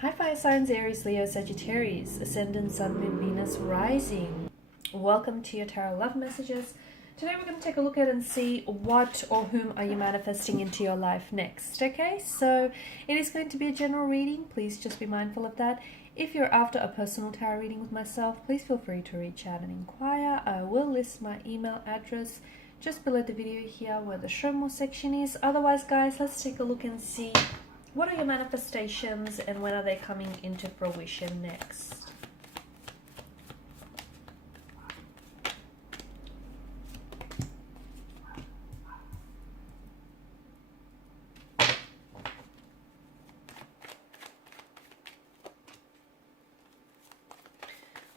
Hi, fire signs Aries, Leo, Sagittarius, Ascendant, Sun, Moon, Venus, Rising. Welcome to your Tarot Love Messages. Today we're going to take a look at and see what or whom are you manifesting into your life next. Okay, so it is going to be a general reading. Please just be mindful of that. If you're after a personal tarot reading with myself, please feel free to reach out and inquire. I will list my email address just below the video here where the show more section is. Otherwise, guys, let's take a look and see what are your manifestations and when are they coming into fruition next.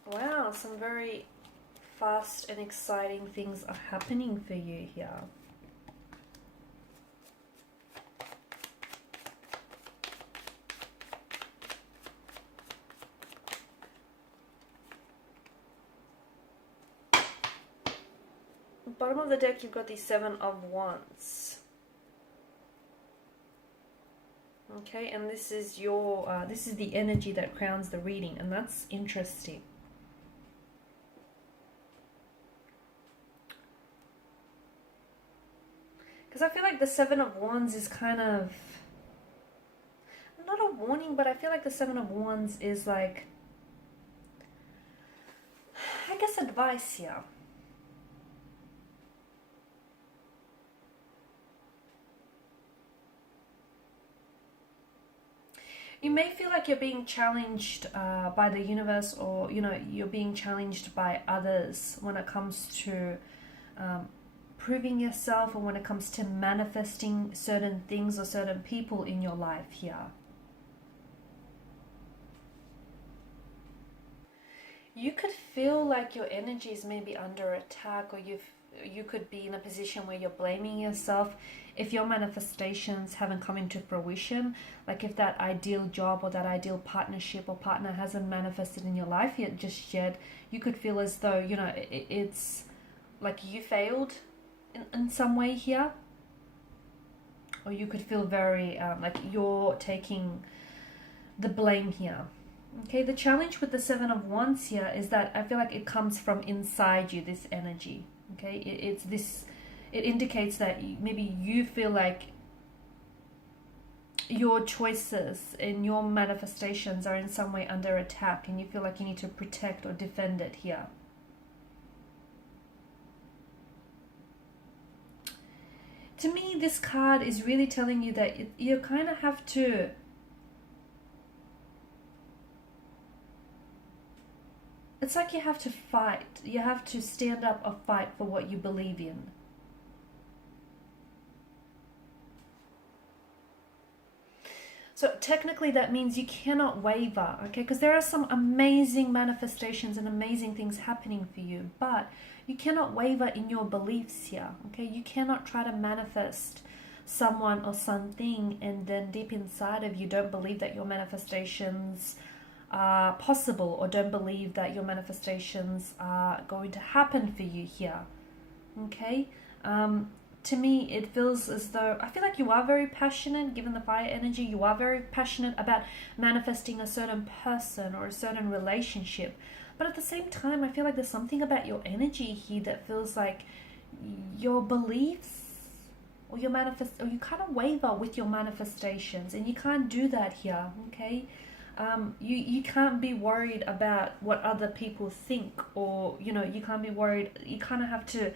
Wow, some very fast and exciting things are happening for you here. Bottom of the deck, you've got the Seven of Wands. Okay, and this is your this is the energy that crowns the reading, and that's interesting. Because I feel like the Seven of Wands is kind of not a warning, but I feel like the Seven of Wands is like, I guess, advice here. You may feel like you're being challenged by the universe, or you're being challenged by others when it comes to proving yourself, or when it comes to manifesting certain things or certain people in your life here. You could feel like your energy is maybe under attack, or you could be in a position where you're blaming yourself if your manifestations haven't come into fruition. Like if that ideal job or that ideal partnership or partner hasn't manifested in your life yet, you could feel as though it's like you failed in some way here, or you could feel very like you're taking the blame here. Okay, the challenge with the Seven of Wands here is that I feel like it comes from inside you, this energy. Okay, it indicates that maybe you feel like your choices and your manifestations are in some way under attack, and you feel like you need to protect or defend it here. To me, this card is really telling you that you kind of have to it's like you have to fight. You have to stand up or fight for what you believe in. So technically that means you cannot waver, okay? Because there are some amazing manifestations and amazing things happening for you, but you cannot waver in your beliefs here, okay? You cannot try to manifest someone or something and then deep inside of you don't believe that your manifestations are possible, or don't believe that your manifestations are going to happen for you here. Okay, to me it feels as though I feel like you are very passionate. Given the fire energy, you are very passionate about manifesting a certain person or a certain relationship, but at the same time I feel like there's something about your energy here that feels like your beliefs or you kind of waver with your manifestations, and you can't do that here. Okay, you can't be worried about what other people think, or you can't be worried. You kind of have to,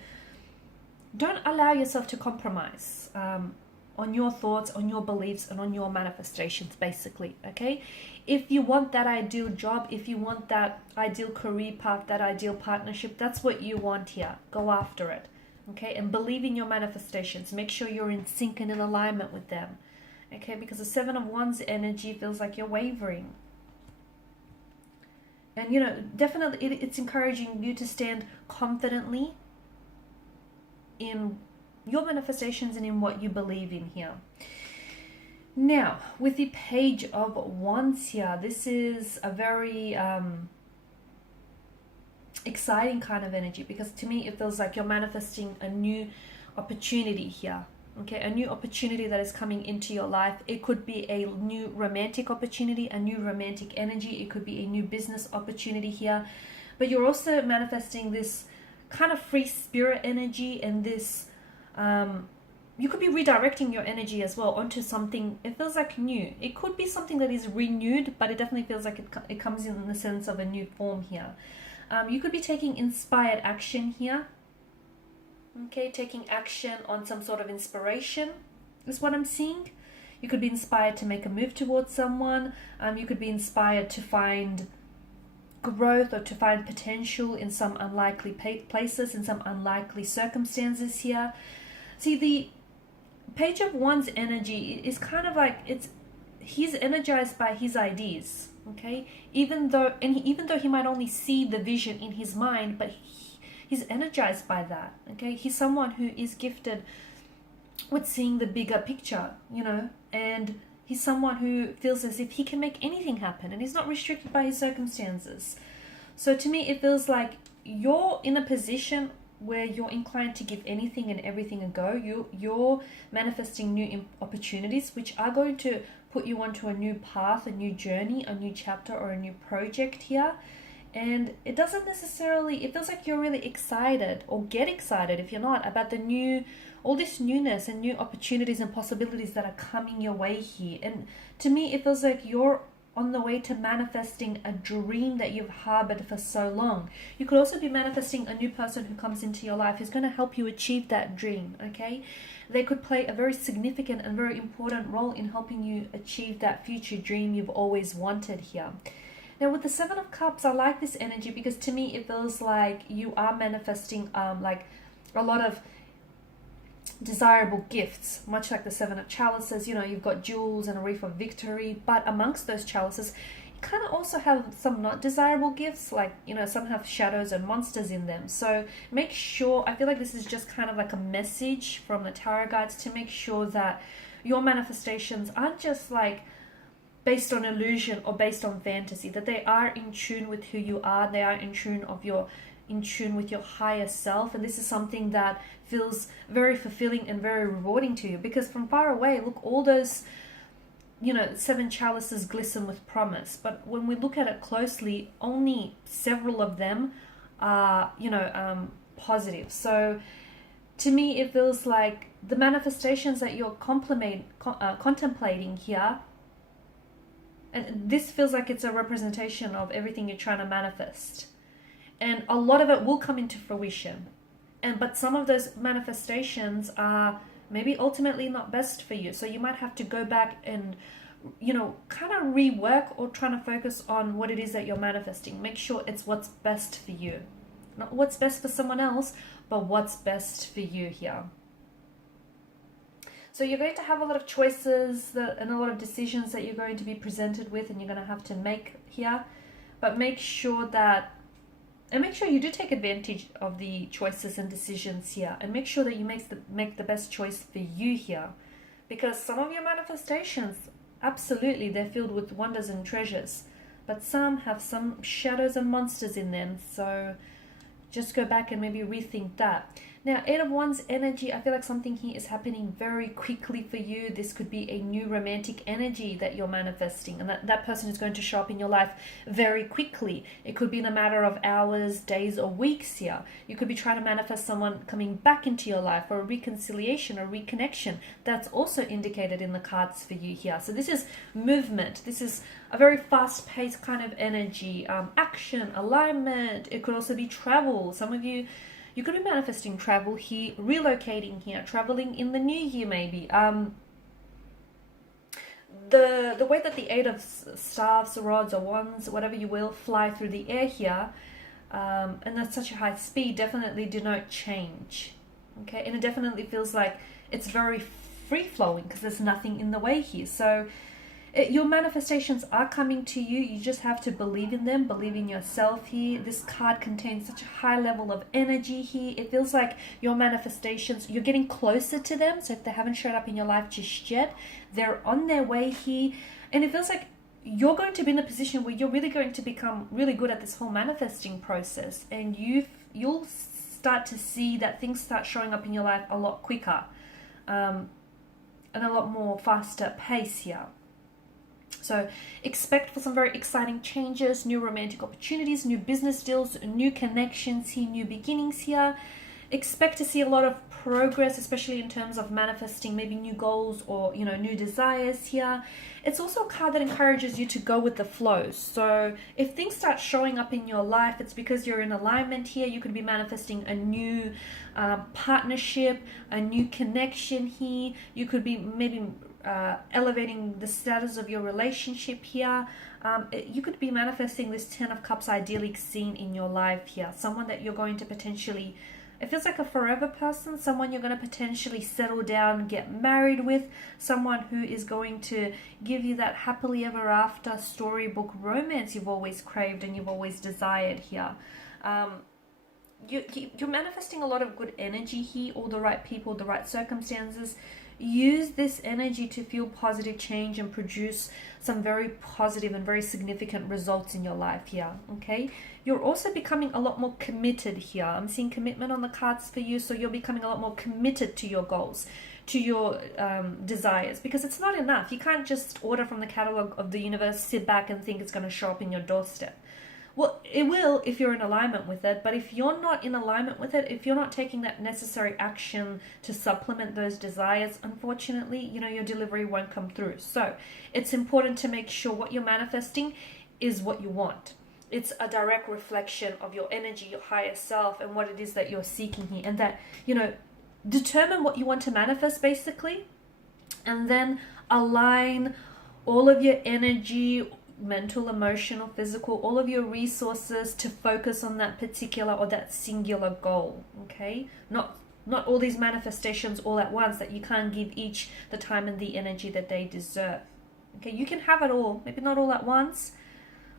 don't allow yourself to compromise on your thoughts, on your beliefs, and on your manifestations, basically. Okay, if you want that ideal job, if you want that ideal career path, that ideal partnership, that's what you want here, go after it. Okay, and believe in your manifestations. Make sure you're in sync and in alignment with them. Okay, because the Seven of Wands energy feels like you're wavering. And definitely it's encouraging you to stand confidently in your manifestations and in what you believe in here. Now, with the Page of Wands here, this is a very exciting kind of energy, because to me it feels like you're manifesting a new opportunity here. Okay, a new opportunity that is coming into your life. It could be a new romantic opportunity, a new romantic energy. It could be a new business opportunity here. But you're also manifesting this kind of free spirit energy, and this you could be redirecting your energy as well onto something. It feels like new. It could be something that is renewed, but it definitely feels like it comes in the sense of a new form here. You could be taking inspired action here. Okay, taking action on some sort of inspiration is what I'm seeing. You could be inspired to make a move towards someone. You could be inspired to find growth or to find potential in some unlikely places, in some unlikely circumstances here. See, the Page of Wands energy is kind of like he's energized by his ideas. Okay, even though he might only see the vision in his mind, but he's energized by that. Okay, he's someone who is gifted with seeing the bigger picture, and he's someone who feels as if he can make anything happen, and he's not restricted by his circumstances. So to me, it feels like you're in a position where you're inclined to give anything and everything a go. You're manifesting new opportunities, which are going to put you onto a new path, a new journey, a new chapter, or a new project here. And it doesn't necessarily, it feels like you're really excited, or get excited if you're not, about all this newness and new opportunities and possibilities that are coming your way here. And to me, it feels like you're on the way to manifesting a dream that you've harbored for so long. You could also be manifesting a new person who comes into your life who's going to help you achieve that dream, okay? They could play a very significant and very important role in helping you achieve that future dream you've always wanted here. Now, with the Seven of Cups, I like this energy because to me, it feels like you are manifesting like a lot of desirable gifts, much like the Seven of Chalices. You've got jewels and a wreath of victory, but amongst those chalices, you kind of also have some not desirable gifts, like, some have shadows and monsters in them. So make sure, I feel like this is just kind of like a message from the tarot guides to make sure that your manifestations aren't just like based on illusion or based on fantasy, that they are in tune with who you are, they are in tune with your higher self. And this is something that feels very fulfilling and very rewarding to you, because from far away, look, all those seven chalices glisten with promise, but when we look at it closely, only several of them are positive. So to me, it feels like the manifestations that you're contemplating here, and this feels like it's a representation of everything you're trying to manifest, and a lot of it will come into fruition. But some of those manifestations are maybe ultimately not best for you. So you might have to go back and, kind of rework, or trying to focus on what it is that you're manifesting. Make sure it's what's best for you. Not what's best for someone else, but what's best for you here. So you're going to have a lot of choices and a lot of decisions that you're going to be presented with, and you're going to have to make here. But make sure you do take advantage of the choices and decisions here, and make sure that you make the best choice for you here, because some of your manifestations, absolutely, they're filled with wonders and treasures, but some have some shadows and monsters in them. So just go back and maybe rethink that. Now, Eight of Wands energy, I feel like something here is happening very quickly for you. This could be a new romantic energy that you're manifesting, and that person is going to show up in your life very quickly. It could be in a matter of hours, days, or weeks here. You could be trying to manifest someone coming back into your life, or a reconciliation or reconnection. That's also indicated in the cards for you here. So this is movement. This is a very fast-paced kind of energy, action, alignment. It could also be travel. Some of you could be manifesting travel here, relocating here, traveling in the new year maybe. The way that the Eight of Staves, rods, or wands, whatever you will, fly through the air here, and that's such a high speed, definitely denote change. Okay, and it definitely feels like it's very free-flowing because there's nothing in the way here. So your manifestations are coming to you. You just have to believe in them, believe in yourself here. This card contains such a high level of energy here. It feels like your manifestations, you're getting closer to them. So if they haven't showed up in your life just yet, they're on their way here. And it feels like you're going to be in a position where you're really going to become really good at this whole manifesting process. And you'll start to see that things start showing up in your life a lot quicker. and a lot more faster pace here. So expect for some very exciting changes, new romantic opportunities, new business deals, new connections here, new beginnings here. Expect to see a lot of progress, especially in terms of manifesting maybe new goals or, new desires here. It's also a card that encourages you to go with the flow. So if things start showing up in your life, it's because you're in alignment here. You could be manifesting a new partnership, a new connection here. You could be maybe elevating the status of your relationship here. You could be manifesting this 10 of Cups idyllic scene in your life here. Someone that you're going to potentially, it feels like a forever person, someone you're going to potentially settle down, get married with, someone who is going to give you that happily ever after storybook romance you've always craved and you've always desired here. You're manifesting a lot of good energy here, all the right people, the right circumstances. Use this energy to feel positive change and produce some very positive and very significant results in your life here, okay? You're also becoming a lot more committed here. I'm seeing commitment on the cards for you, so you're becoming a lot more committed to your goals, to your desires, because it's not enough. You can't just order from the catalog of the universe, sit back and think it's going to show up in your doorstep. Well, it will if you're in alignment with it, but if you're not in alignment with it, if you're not taking that necessary action to supplement those desires, unfortunately, your delivery won't come through. So it's important to make sure what you're manifesting is what you want. It's a direct reflection of your energy, your higher self, and what it is that you're seeking here. And that, determine what you want to manifest, basically, and then align all of your energy, mental, emotional, physical, all of your resources to focus on that particular or that singular goal, okay? Not all these manifestations all at once, that you can't give each the time and the energy that they deserve, okay? You can have it all, maybe not all at once,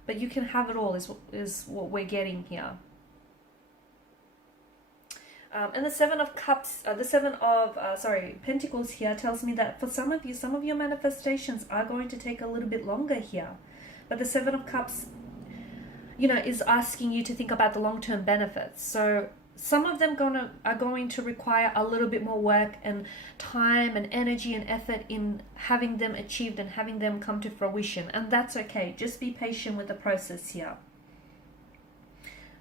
but you can have it all is what we're getting here. And the Seven of Cups, Pentacles here tells me that for some of you, some of your manifestations are going to take a little bit longer here. But the Seven of Cups, is asking you to think about the long-term benefits. So some of them are going to require a little bit more work and time and energy and effort in having them achieved and having them come to fruition. And that's okay. Just be patient with the process here.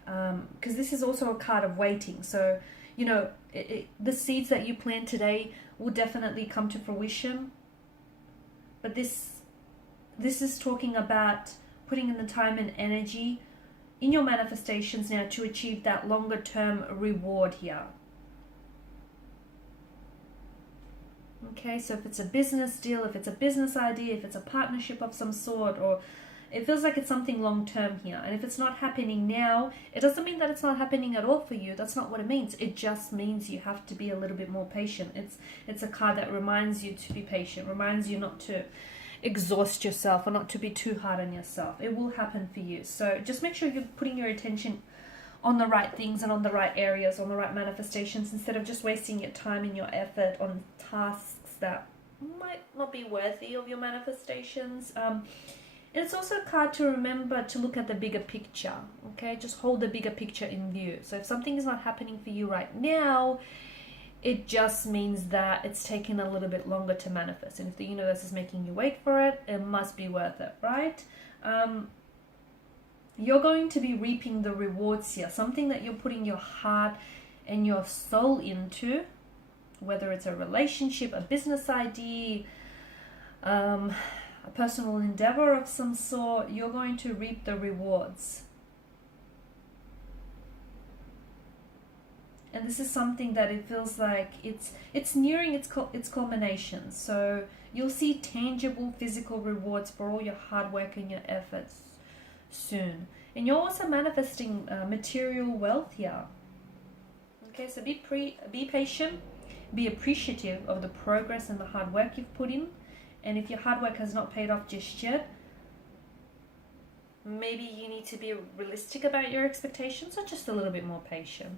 Because this is also a card of waiting. So, the seeds that you plant today will definitely come to fruition. But this is talking about putting in the time and energy in your manifestations now to achieve that longer term reward here. Okay, so if it's a business deal, if it's a business idea, if it's a partnership of some sort, or it feels like it's something long term here. And if it's not happening now, it doesn't mean that it's not happening at all for you. That's not what it means. It just means you have to be a little bit more patient. It's a card that reminds you to be patient, reminds you not to exhaust yourself or not to be too hard on yourself. It will happen for you. So just make sure you're putting your attention on the right things and on the right areas, on the right manifestations, instead of just wasting your time and your effort on tasks that might not be worthy of your manifestations. It's also a card to remember to look at the bigger picture, okay? Just hold the bigger picture in view. So if something is not happening for you right now, it just means that it's taking a little bit longer to manifest. And if the universe is making you wait for it, it must be worth it, right? You're going to be reaping the rewards here. Something that you're putting your heart and your soul into, whether it's a relationship, a business idea, a personal endeavor of some sort, you're going to reap the rewards. And this is something that it feels like it's nearing its culmination. So you'll see tangible physical rewards for all your hard work and your efforts soon. And you're also manifesting material wealth here. Okay, so be patient, be appreciative of the progress and the hard work you've put in. And if your hard work has not paid off just yet, maybe you need to be realistic about your expectations or just a little bit more patient.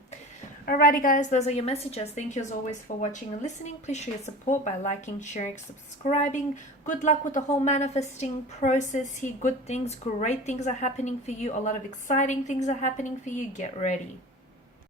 Alrighty guys, those are your messages. Thank you as always for watching and listening. Please show your support by liking, sharing, subscribing. Good luck with the whole manifesting process here. Good things, great things are happening for you. A lot of exciting things are happening for you. Get ready.